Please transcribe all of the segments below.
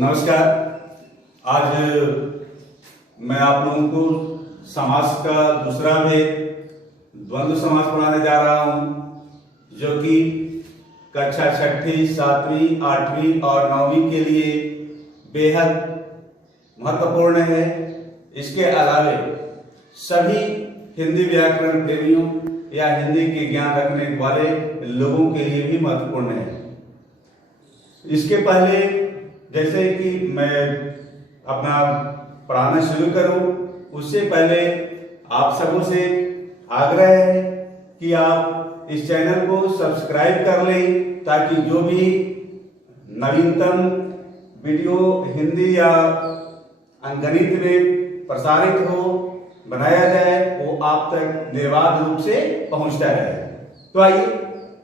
नमस्कार। आज मैं आप लोगों को समास का दूसरा भेद द्वंद्व समास पढ़ाने जा रहा हूं, जो कि कक्षा 6ठी, 7वीं, 8वीं और 9वीं के लिए बेहद महत्वपूर्ण है। इसके अलावे सभी हिंदी व्याकरण प्रेमियों या हिंदी के ज्ञान रखने वाले लोगों के लिए भी महत्वपूर्ण है। इसके पहले जैसे कि मैं अपना पढ़ाना शुरू करूं, उससे पहले आप सबों से आग्रह है कि आप इस चैनल को सब्सक्राइब कर लें, ताकि जो भी नवीनतम वीडियो हिंदी या अंकगणित में प्रसारित हो, बनाया जाए, वो आप तक निर्बाध रूप से पहुंचता रहे। तो आइए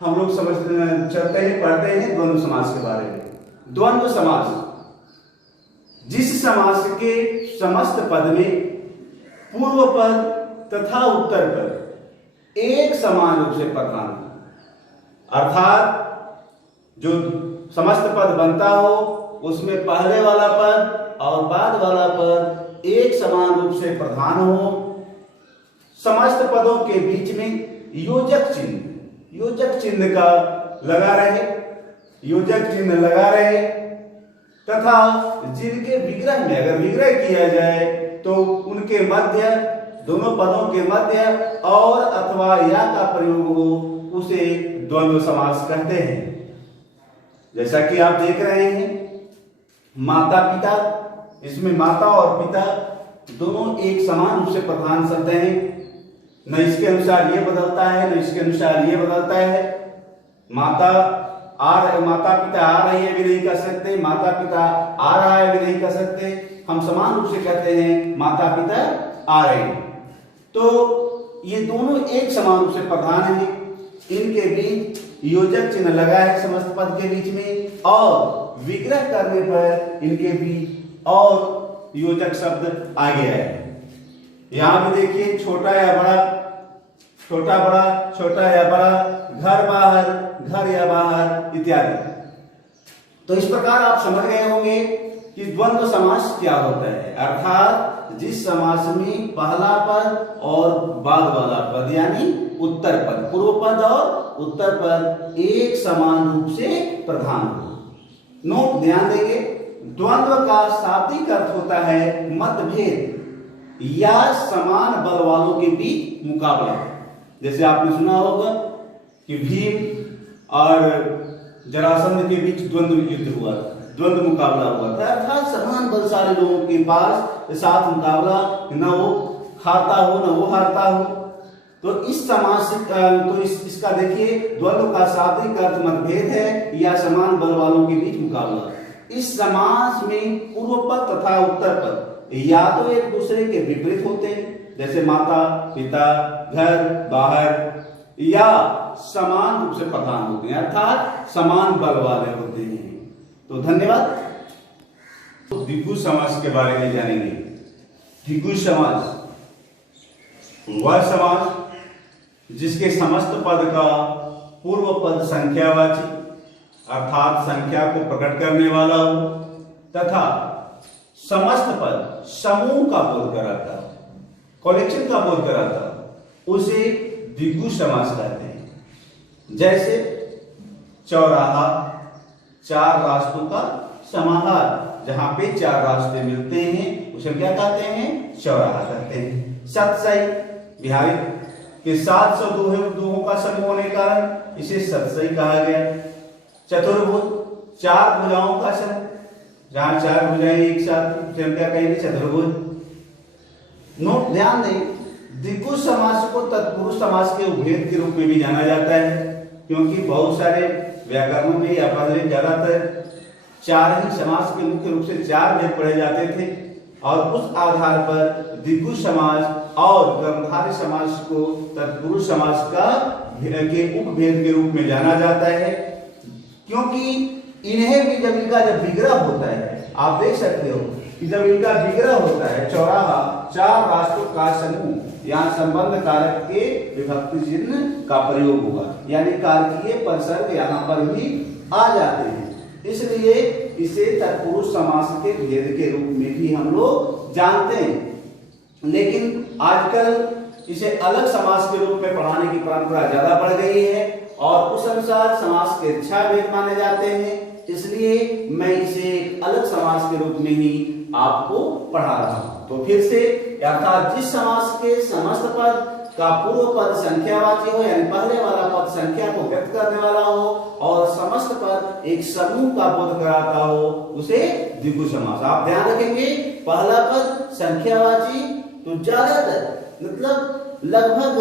हम लोग चलते हैं, पढ़ते हैं द्वंद्व समास के बारे में। द्वंद्व समास, जिस समास के समस्त पद में पूर्व पद तथा उत्तर पद एक समान रूप से प्रधान, अर्थात जो समस्त पद बनता हो उसमें पहले वाला पद और बाद वाला पद एक समान रूप से प्रधान हो। समस्त पदों के बीच में योजक चिन्ह का लगा रहे तथा जिनके विग्रह में अगर विग्रह किया जाए तो उनके मध्य, दोनों पदों के मध्य और अथवा या का प्रयोग हो, उसे द्वंद्व समास कहते हैं। जैसा कि आप देख रहे हैं, माता पिता, इसमें माता और पिता दोनों एक समान रूप से प्रधान शब्द हैं। न इसके अनुसार ये बदलता है, न इसके अनुसार ये बदलता है। माता पिता आ रही है भी नहीं कर सकते, माता पिता आ रहा है भी नहीं कर सकते। हम समान रूप से कहते हैं माता पिता आ रहे हैं। तो ये दोनों एक समान रूप से प्रधान हैं। इनके बीच योजक चिन्ह लगा है समस्त पद के बीच में, और विग्रह करने पर इनके बीच और योजक शब्द आ गया है। यहां भी देखिए, छोटा या बड़ा, छोटा बड़ा, छोटा या बड़ा, घर बाहर, घर या बाहर इत्यादि। तो इस प्रकार आप समझ गए होंगे कि द्वंद्व समास क्या होता है, अर्थात जिस समास में पहला पद और बाद वाला पद यानी उत्तर पद, पूर्व पद और उत्तर पद एक समान रूप से प्रधान हो। नोट ध्यान देंगे, द्वंद्व का शाब्दिक अर्थ होता है मतभेद या समान बल वालों के बीच मुकाबला। जैसे आपने सुना होगा कि भीम और जरासंध के बीच द्वंद्व युद्ध हुआ था, द्वंद्व मुकाबला हुआ था, अर्थात समान बलशाली लोगों के पास साथ मुकाबला, न वो हारता हो न वो हारता हो। तो इस समास इसका देखिए, द्वंद्व का शाब्दिक अर्थ मतभेद है या समान बल वालों के बीच मुकाबला। इस समास में पूर्व पद तथा उत्तर पद या तो एक दूसरे के विपरीत होते हैं, जैसे माता पिता, घर बाहर, या समान रूप से प्रधान होते हैं, अर्थात समान बल वाले होते हैं। तो धन्यवाद। द्विगु समास के बारे में जानेंगे। द्विगु समास वह समास जिसके समस्त पद का पूर्व पद संख्यावाची, अर्थात संख्या को प्रकट करने वाला हो, तथा समस्त पद समूह का बोध कराता हो, कलेक्शन का बोध कराता हो, उसे द्विगु समास कहते हैं। जैसे चौराहा, चार रास्तों का समाहार, जहां पे चार रास्ते मिलते हैं उसे क्या कहते हैं? चौराहा कहते हैं। सतसई, बिहारी के 700 दोहों का समूह होने के कारण इसे सतसई कहा गया। चतुर्भुज, चार भुजाओं का समूह, जहां चार भुजाएं एक साथ, उसे हम क्या कहेंगे? चतुर्भुज। नोट ध्यान दें, द्विगु समास को तत्पुरुष समास के उपभेद के रूप में भी जाना जाता है, क्योंकि बहुत सारे व्याकरणों में या पहले ज्यादातर चार ही समास के मुख्य रूप से चार भेद पढ़े जाते थे, और उस आधार पर द्विगु समास और कर्मधारय समास को तत्पुरुष समास के उपभेद के रूप में जाना जाता है। क्योंकि इन्हें भी जब विग्रह होता है, आप देख सकते हो कि जब इनका विग्रह होता है, चौराहा, चार रास्तों का समूह, यहाँ संबंध कारक के विभक्ति चिन्ह का प्रयोग हुआ, यानी कारकीय परसर्ग यहाँ पर भी आ जाते हैं। इसलिए इसे तत्पुरुष समास के भेद के रूप में भी हम लोग जानते हैं, लेकिन आजकल इसे अलग समास के रूप में पढ़ाने की परंपरा ज्यादा बढ़ गई है और उस अनुसार समास के 6 भेद माने जाते हैं, इसलिए मैं इसे एक अलग समास के रूप में ही आपको पढ़ा रहा हूं। तो फिर से, अर्थात जिस समास के समस्त पद का पूर्व पद संख्यावाची हो, यानी पहले वाला पद संख्या को व्यक्त करने वाला हो और समस्त पद एक समूह का बोध कराता हो, उसे द्विगु समास। आप ध्यान रखेंगे, पहला पद संख्यावाची तो ज्यादातर मतलब लगभग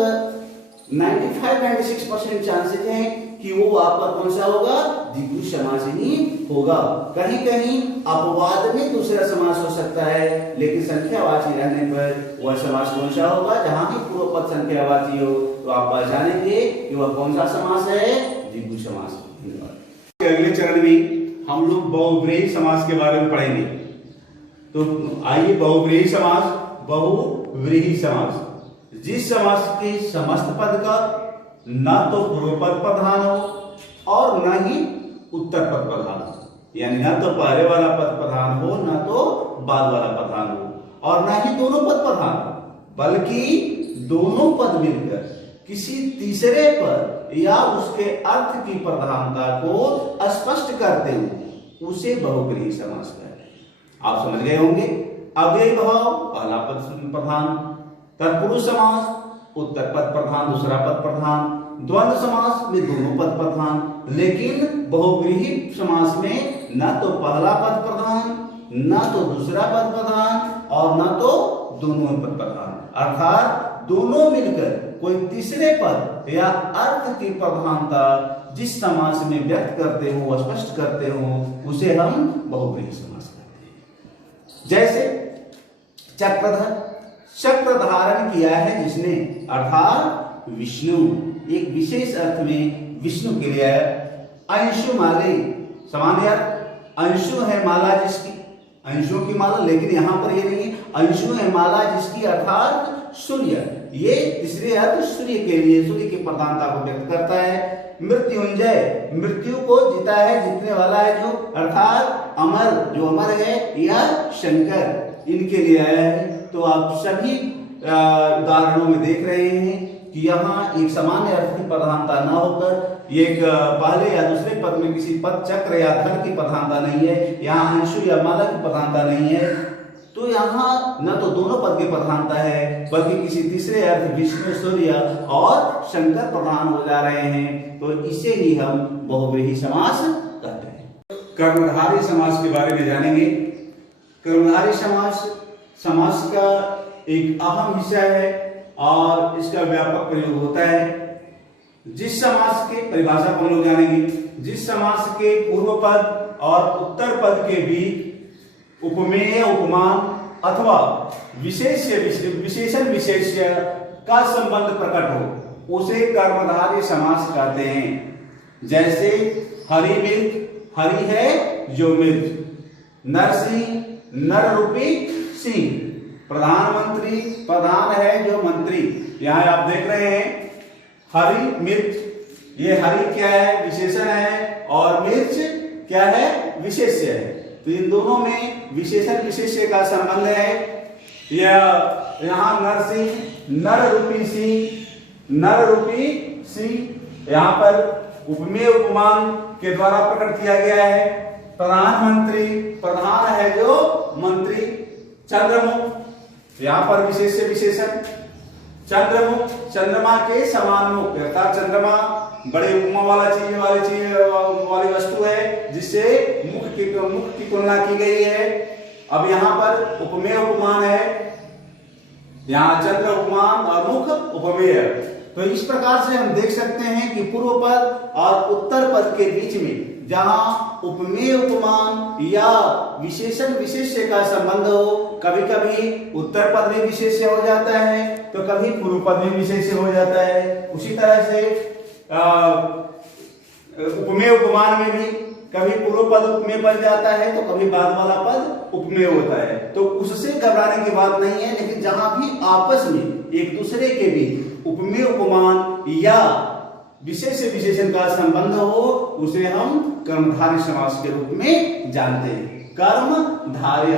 95-96% चांसेस हैं कि वो आपका कौन सा होगा, द्विगु समास ही होगा। कहीं कहीं अपवाद में दूसरा समास हो सकता है, लेकिन संख्यावाची रहने पर वह समास कौन सा होगा, जहां भी पूर्व पद संख्यावाची हो तो आप पहचानेंगे कि वह कौन सा समास है, द्विगु समास। अगले चरण में हम लोग बहुव्रीहि समास के बारे में पढ़ेंगे। तो आइए, बहुव्रीहि समास। बहुव्रीहि समास जिस समास के समस्त पद का न तो पूर्व पद प्रधान हो और न ही उत्तर पद प्रधान हो, यानी न तो पहले वाला पद प्रधान हो न तो बाद वाला प्रधान हो और न ही दोनों पद प्रधान हो, बल्कि दोनों पद मिलकर किसी तीसरे पद या उसके अर्थ की प्रधानता को स्पष्ट करते हुए उसे बहुव्रीहि समास कहते हैं। आप समझ गए होंगे। अव्ययी भाव, पहला पद प्रधान। तत्पुरुष समास, उत्तर पद प्रधान दूसरा पद प्रधान। द्वंद्व समास में दोनों पद प्रधान, लेकिन बहुव्रीहि समास में न तो पहला पद प्रधान, न तो दूसरा पद प्रधान और न तो दोनों पद प्रधान, अर्थात दोनों मिलकर कोई तीसरे पद या अर्थ की प्रधानता जिस समास में व्यक्त करते हो, स्पष्ट करते हो, उसे हम बहुव्रीहि समास कहते हैं। जैसे चक्रधर, चक्र धारण किया है जिसने, अर्थात विष्णु, एक विशेष अर्थ में विष्णु के लिए। अंशुमाले, सामान्य अर्थ अंशु है माला जिसकी, अंशुओं की माला, लेकिन यहां पर ये नहीं, अंशु है माला जिसकी, अर्थात सूर्य। ये तीसरे अर्थ सूर्य के लिए, सूर्य की प्रधानता को व्यक्त करता है। मृत्युंजय, मृत्यु को जीता है, जीतने वाला है जो, अर्थात अमर, जो अमर है, या शंकर, इनके लिए आया है। तो आप सभी उदाहरणों में देख रहे हैं कि यहाँ एक सामान्य अर्थ की प्रधानता न होकर एक पहले या दूसरे पद में किसी पद, चक्र या धन की प्रधानता नहीं है, यहाँ अंशु या माला की प्रधानता नहीं है, तो यहाँ न तो दोनों पद की प्रधानता है, बल्कि किसी तीसरे अर्थ विष्णु, सूर्य और शंकर प्रधान हो जा रहे हैं, तो इसे ही हम बहुव्रीहि समास कहते हैं। कर्मधारय समास के बारे में जानेंगे। कर्मधारय समास समास का एक अहम हिस्सा है और इसका व्यापक प्रयोग होता है। जिस समास के, परिभाषा को हम लोग जानेंगे, जिस समास के पूर्व पद और उत्तर पद के बीच उपमेय, उपमान अथवा विशेषण विशेष्य का संबंध प्रकट हो, उसे कर्मधारय समास कहते हैं। जैसे हरि मिर्च, हरि है जो मिर्च, नरसिंह, नर रूपी सिंह, प्रधानमंत्री, प्रधान है जो मंत्री। यहाँ आप देख रहे हैं हरि मिर्च, ये हरि क्या है, विशेषण है, और मिर्च क्या है, विशेष्य है। तो इन दोनों में विशेषण विशेष्य का संबंध है। यहाँ नरसिंह, नर रूपी सिंह, नर रूपी सिंह यहाँ पर उपमेय उपमान के द्वारा प्रकट किया गया है। प्रधानमंत्री, प्रधान है जो मंत्री। चंद्रमुख, यहाँ पर विशेष्य विशेषण, चंद्रमुख, चंद्रमा के समान मुख, अर्थात चंद्रमा बड़े उपमा वाला चीज वाली वस्तु है जिससे मुख की तुलना की गई है। अब यहाँ पर उपमेय उपमान है, यहाँ चंद्र उपमान और मुख उपमेय। तो इस प्रकार से हम देख सकते हैं कि पूर्व पद और उत्तर पद के बीच में जहां उपमेय उपमान या विशेषण विशेष्य का संबंध हो, कभी कभी उत्तर पद में विशेष्य हो जाता है तो कभी पूर्व पद में विशेष्य हो जाता है। उसी तरह से उपमेय उपमान में भी कभी पूर्व पद उपमेय बन जाता है तो कभी बाद वाला पद उपमेय होता है। तो उससे घबराने की बात नहीं है, लेकिन जहां भी आपस में एक दूसरे के बीच उपमेय उपमान या विशेष से विशेषण का संबंध हो उसे हम कर्मधारय समास के रूप में जानते हैं, कर्मधारय।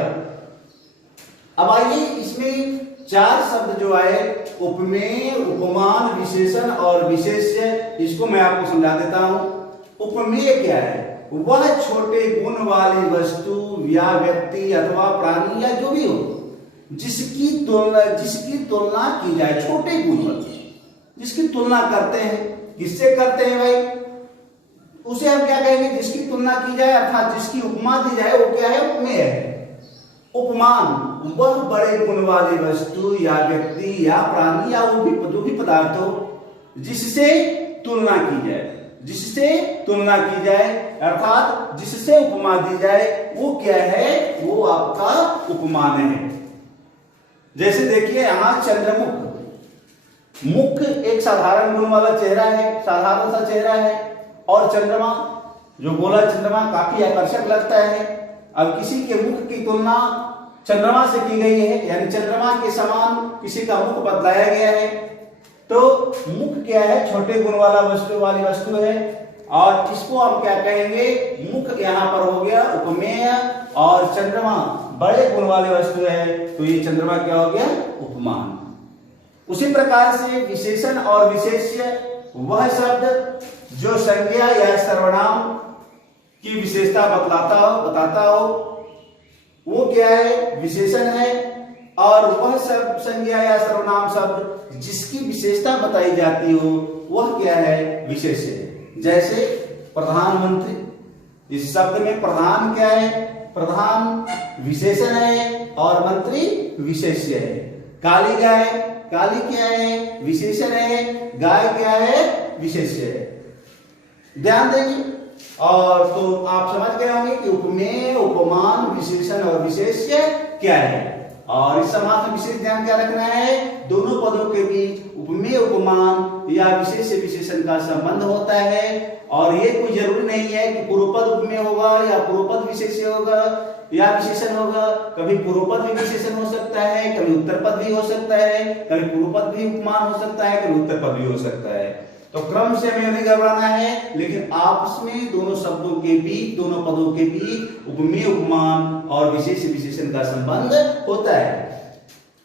अब आइए इसमें चार शब्द जो आए, उपमेय, उपमान, विशेषण और विशेष्य, इसको मैं आपको समझा देता हूं। उपमेय क्या है? वह छोटे गुण वाली वस्तु या व्यक्ति अथवा प्राणी या जो भी हो जिसकी तुलना की जाए, छोटे गुण वाली जिसकी तुलना करते हैं। किससे करते हैं भाई? उसे हम क्या कहेंगे? जिसकी तुलना की जाए अर्थात जिसकी उपमा दी जाए, वो क्या है? उपमेय है। उपमान वह बड़े गुण वाली वस्तु या व्यक्ति या प्राणी या वो भी जो भी पदार्थ हो जिससे तुलना की जाए, जिससे तुलना की जाए अर्थात जिससे उपमा दी जाए, वो क्या है? वो आपका उपमान है। जैसे देखिए यहां चंद्रमुख, मुख एक साधारण गुण वाला चेहरा है, साधारण सा चेहरा है, और चंद्रमा जो गोला चंद्रमा काफी आकर्षक लगता है। अब किसी के मुख की तुलना चंद्रमा से की गई है, यानी चंद्रमा के समान किसी का मुख बतलाया गया है, तो मुख क्या है? छोटे गुण वाला वाली वस्तु है, और इसको हम क्या कहेंगे? मुख यहां पर हो गया उपमेय, और चंद्रमा बड़े गुण वाली वस्तु है, तो ये चंद्रमा क्या हो गया? उपमान। उसी प्रकार से विशेषण और विशेष्य वह शब्द जो संज्ञा या सर्वनाम की विशेषता बताता हो, वो क्या है? विशेषण है। और वह सब संज्ञा या सर्वनाम शब्द जिसकी विशेषता बताई जाती हो, वह क्या है? विशेष्य है। जैसे प्रधानमंत्री, इस शब्द में प्रधान क्या है? प्रधान विशेषण है और मंत्री विशेष्य है। काली गाय, काली क्या है? विशेषण है। गाय क्या है? विशेष्य है। ध्यान देंगे, और तो आप समझ गए होंगे कि उपमेय, उपमान, विशेषण और विशेष्य क्या है। और इस समास में विशेष ध्यान क्या रखना है? दोनों पदों के बीच उपमेय, उपमान या विशेष विशेषण का संबंध होता है, और ये कोई जरूरी नहीं है कि पूर्वपद उपमेय होगा या पूर्वपद विशेष्य होगा या विशेषण होगा। कभी पूर्वपद भी विशेषण हो सकता है, कभी उत्तरपद भी हो सकता है, कभी पूर्वपद भी उपमान हो सकता है, कभी उत्तरपद भी हो सकता है। तो क्रम से हमें नहीं घबराना है, लेकिन आपस में दोनों शब्दों के बीच, दोनों पदों के बीच उपमेय, उपमान और विशेष विशेषण का संबंध होता है।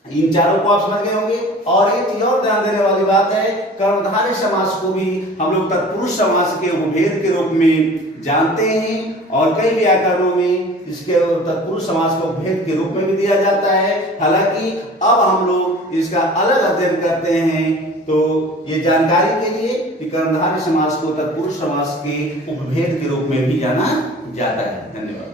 इन चारों को आप समझ गए होंगे। और एक चीज और ध्यान देने वाली बात है, कर्मधारय समास को भी हम लोग तत्पुरुष समास के उपभेद के रूप में जानते हैं, और कई व्याकरणों में इसके तत्पुरुष समास को उपभेद के रूप में भी दिया जाता है। हालांकि अब हम लोग इसका अलग अध्ययन करते हैं, तो ये जानकारी के लिए कि कर्मधारय समास को तत्पुरुष समास के उपभेद के रूप में भी जाना जाता है। धन्यवाद।